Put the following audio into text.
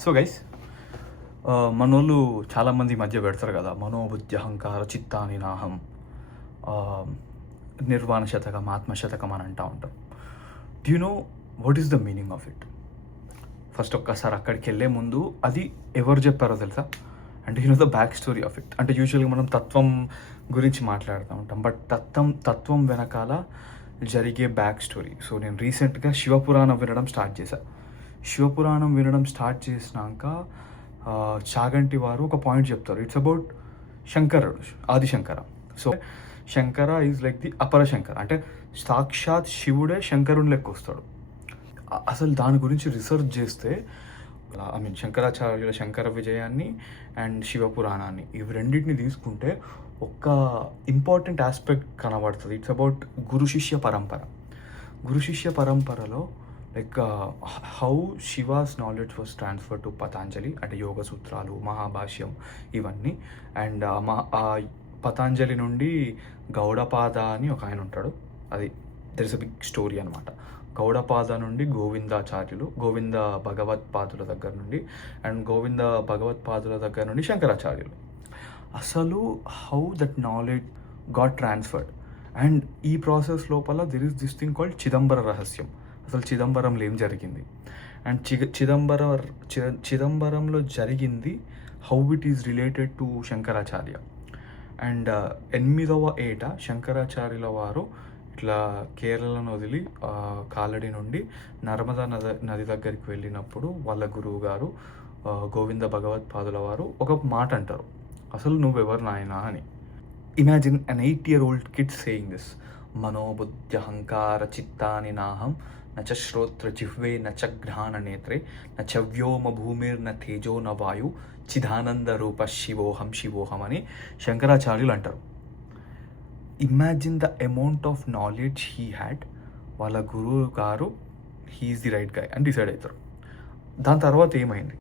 So guys మనోళ్ళు చాలామంది ఈ మధ్య పెడతారు కదా, మనోబుద్ధి అహంకార చిత్తాని నాహం, నిర్వాణ శతకం ఆత్మశతకం అని అంటూ ఉంటారు. Due you know what is the meaning of it? First ఒక్కసారి అక్కడికి వెళ్ళే ముందు అది ఎవరు చెప్పారో తెలుసా? అంటే you know the back story of it. అంటే యూజువల్గా మనం తత్వం గురించి మాట్లాడుతూ ఉంటాం, బట్ తత్వం వెనకాల జరిగే బ్యాక్ స్టోరీ. సో నేను రీసెంట్గా శివపురాణం వినడం స్టార్ట్ చేశాను. శివపురాణం వినడం స్టార్ట్ చేసినాక చాగంటి వారు ఒక పాయింట్ చెప్తారు. ఇట్స్ అబౌట్ శంకరుడు, Adi Shankara. So Shankara is like the అపర శంకర, అంటే సాక్షాత్ శివుడే శంకరుని లెక్క వస్తాడు. అసలు దాని గురించి రీసెర్చ్ చేస్తే శంకరాచార్యుల శంకర విజయాన్ని అండ్ శివపురాణాన్ని ఇవి రెండింటిని తీసుకుంటే ఒక ఇంపార్టెంట్ ఆస్పెక్ట్ కనబడుతుంది. ఇట్స్ అబౌట్ గురు శిష్య పరంపర. గురు శిష్య పరంపరలో like how she was knowledge was transfer to Patanjali, అంటే యోగ సూత్రాలు, మహాభాష్యం ఇవన్నీ. అండ్ ఆ పతాంజలి నుండి గౌడపాద అని ఒక ఆయన ఉంటాడు, అది there is a big story అనమాట. గౌడపాద నుండి గోవిందాచార్యులు, గోవింద భగవత్పాదుల దగ్గర నుండి, అండ్ గోవింద భగవత్పాదుల దగ్గర నుండి శంకరాచార్యులు. అసలు how that knowledge got transferred. And ఈ ప్రాసెస్ లోపల there is this thing called Chidambara రహస్యం. అసలు చిదంబరంలో ఏం జరిగింది, అండ్ చిదంబరంలో జరిగింది how it is related to Shankaracharya. And 8వ ఏట శంకరాచార్యుల వారు ఇట్లా కేరళను వదిలి కాలడి నుండి నర్మదా నది దగ్గరికి వెళ్ళినప్పుడు వాళ్ళ గురువు గారు గోవింద భగవత్పాదుల వారు ఒక మాట అంటారు, అసలు నువ్వెవరు నాయనా అని. Imagine an 8-year-old kid saying this. మనోబుద్ధి అహంకార చిత్తాని నాహం నచ శ్రోత్ర జిహ్వే నచ ఘ్రాణ నేత్రే నచ వ్యోమ భూమిర్న తేజో న వాయు చిదానంద రూప శివోహం శివోహం అని శంకరాచార్యులు అంటారు. Imagine the amount of knowledge he had. వాళ్ళ గురువు గారు హీఈస్ ది రైట్ గై అని డిసైడ్ అవుతారు. దాని తర్వాత ఏమైంది?